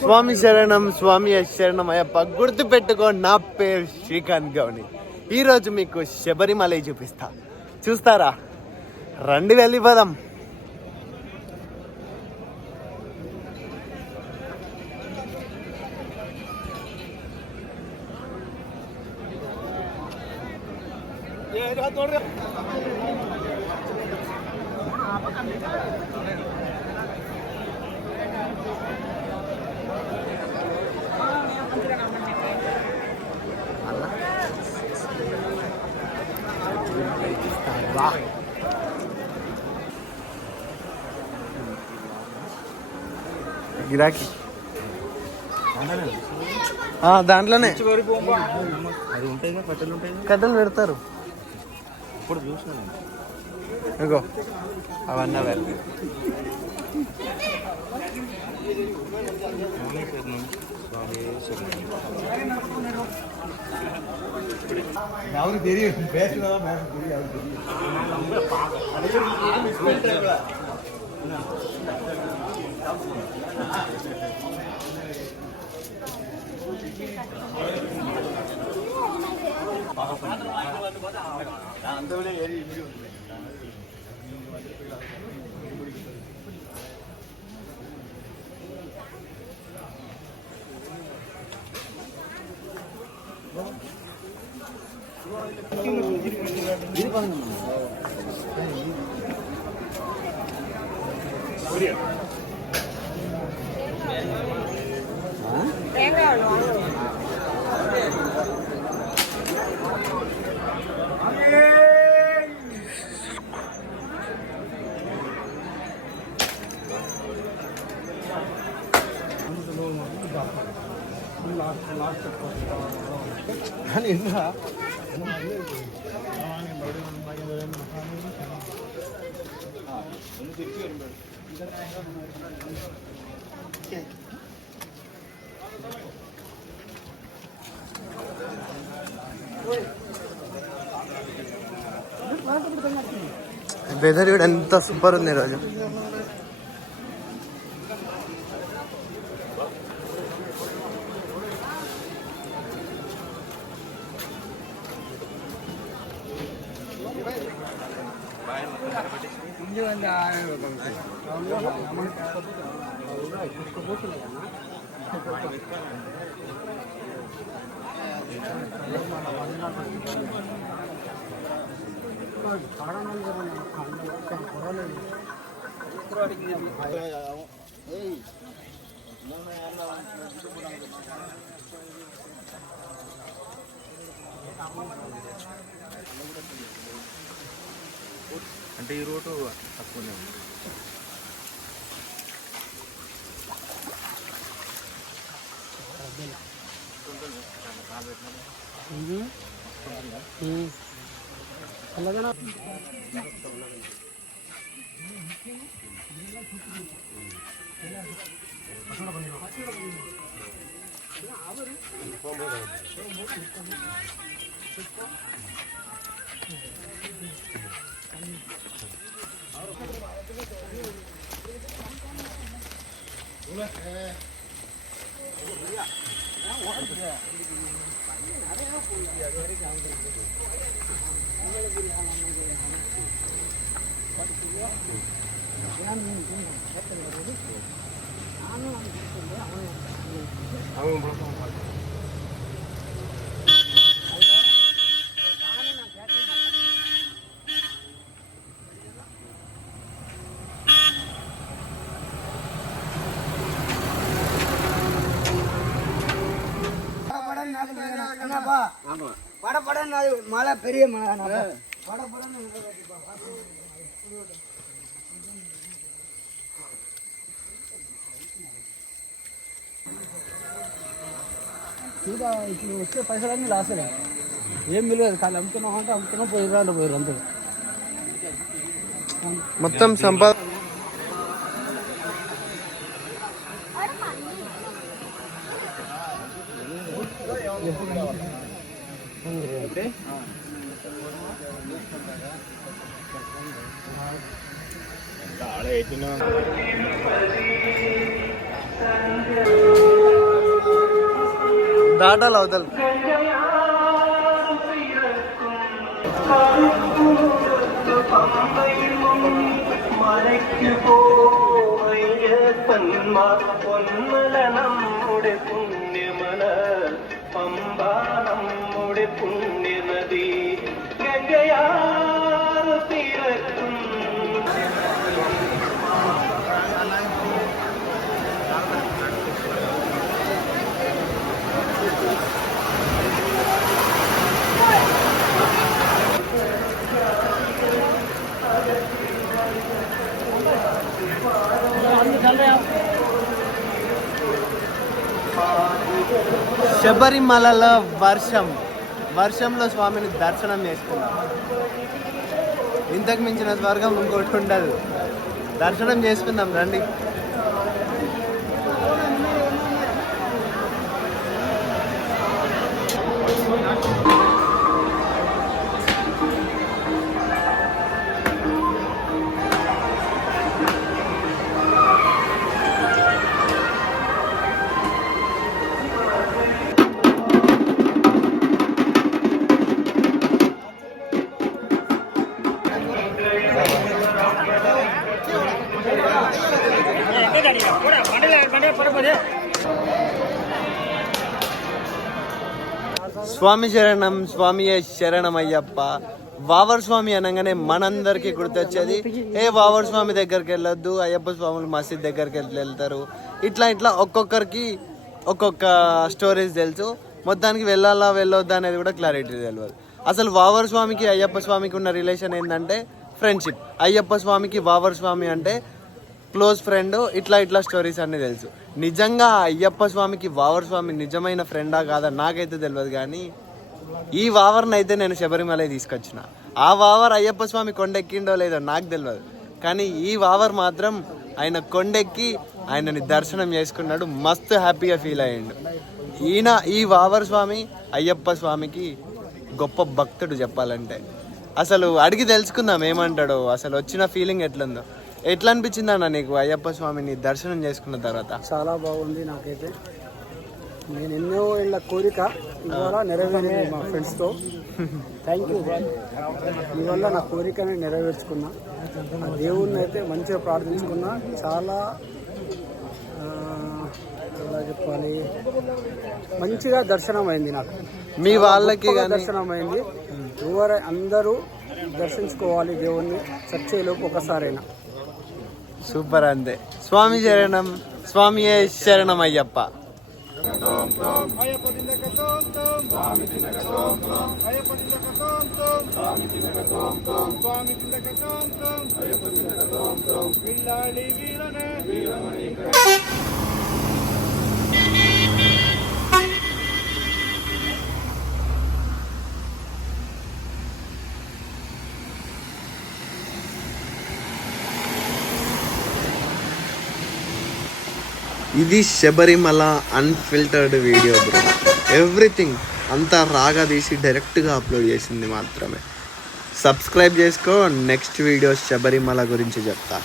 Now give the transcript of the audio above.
స్వామి శరణం, స్వామి శరణం అయ్యప్ప. గుర్తు పెట్టుకో, నా పేరు శ్రీకాంత్ గౌని. ఈరోజు మీకు శబరిమల చూపిస్తా, చూస్తారా? రండి వెళ్ళిపోదాం. గిరాకీ దాంట్లోనే కట్టెలు పెడతారు. ఇప్పుడు చూసిన ఇగో అవన్నీ వెదర్ కూడా ఎంత సూపర్ ఉంది ఈరోజు. అంటే ఈ రోడ్డు తక్కువనే ఉంది. மழை பெரிய மழை ఇప్పుడు వచ్చే పైసలన్నీ లాసలే, ఏం విలువదు. కానీ అమ్ముతున్నాం అంటే అమ్ముతున్నాం, పోయిర్రు అంతే. మొత్తం సంపాద దాటాలి అవతలు. പൊന്മല നമ്മുടെ പുണ്യമല പമ്പ നമ്മുടെ പുണ്യനദി ഗംഗയാറ് തീരത്തും శబరిమలలో వర్షంలో స్వామిని దర్శనం చేసుకున్నాం. ఇంతకు మించిన స్వర్గం ఇంకోటి ఉండదు. దర్శనం చేసుకుందాం రండి. స్వామి శరణం, స్వామియే శరణమయ్యప్ప. వావర్ స్వామి అనగానే మనందరికీ గుర్తొచ్చేది వావర్ స్వామి దగ్గరికి వెళ్ళొద్దు, అయ్యప్ప స్వాములు మసీద్ దగ్గరికి వెళ్తారు, ఇట్లా ఒక్కొక్కరికి ఒక్కొక్క స్టోరీస్ తెలుసు. మొత్తానికి వెళ్ళాలా వెళ్ళొద్దా అనేది కూడా క్లారిటీ తెలియదు. అసలు వావర్ స్వామికి అయ్యప్ప స్వామికి ఉన్న రిలేషన్ ఏంటంటే ఫ్రెండ్షిప్. అయ్యప్ప స్వామికి వావర్ స్వామి అంటే క్లోజ్ ఫ్రెండ్. ఇట్లా స్టోరీస్ అన్నీ తెలుసు. నిజంగా అయ్యప్ప స్వామికి వావర్ స్వామి నిజమైన ఫ్రెండా కాదా నాకైతే తెలియదు. కానీ ఈ వావర్ని అయితే నేను శబరిమల తీసుకొచ్చిన. ఆ వావర్ అయ్యప్ప స్వామి కొండెక్కిండో లేదో నాకు తెలియదు. కానీ ఈ వావర్ మాత్రం ఆయన కొండెక్కి ఆయనని దర్శనం చేసుకున్నాడు. మస్తు హ్యాపీగా ఫీల్ అయ్యిండు. ఈ వావర్ స్వామి అయ్యప్ప స్వామికి గొప్ప భక్తుడు చెప్పాలంటే. అసలు అడిగి తెలుసుకుందాం ఏమంటాడో, అసలు వచ్చిన ఫీలింగ్ ఎట్లుందో. ఎట్లా అనిపించింది అన్న నీకు అయ్యప్ప స్వామిని దర్శనం చేసుకున్న తర్వాత? చాలా బాగుంది నాకైతే. నేను ఎన్నో ఏళ్ళ కోరిక ఇవాళ నెరవేరింది మా ఫ్రెండ్స్తో. Thank you. ఇవల్ల నా కోరికని నెరవేర్చుకున్నా. ఆ దేవుణ్ణి అయితే మంచిగా ప్రార్థించుకున్నా. చాలా ఎలా చెప్పాలి, మంచిగా దర్శనం అయింది నాకు. మీ వాళ్ళకి దర్శనం అయింది. అందరూ దర్శించుకోవాలి దేవుణ్ణి చచ్చేలోపు ఒకసారైనా. సూపర్. అంతే. స్వామి శరణం, స్వామియే శరణం అయ్యప్ప. ఇది Sabarimala unfiltered video bro. Everything అంతా రాగా తీసి డైరెక్ట్గా అప్లోడ్ చేసింది మాత్రమే. సబ్స్క్రైబ్ చేసుకో. నెక్స్ట్ వీడియో శబరిమల గురించి చెప్తా.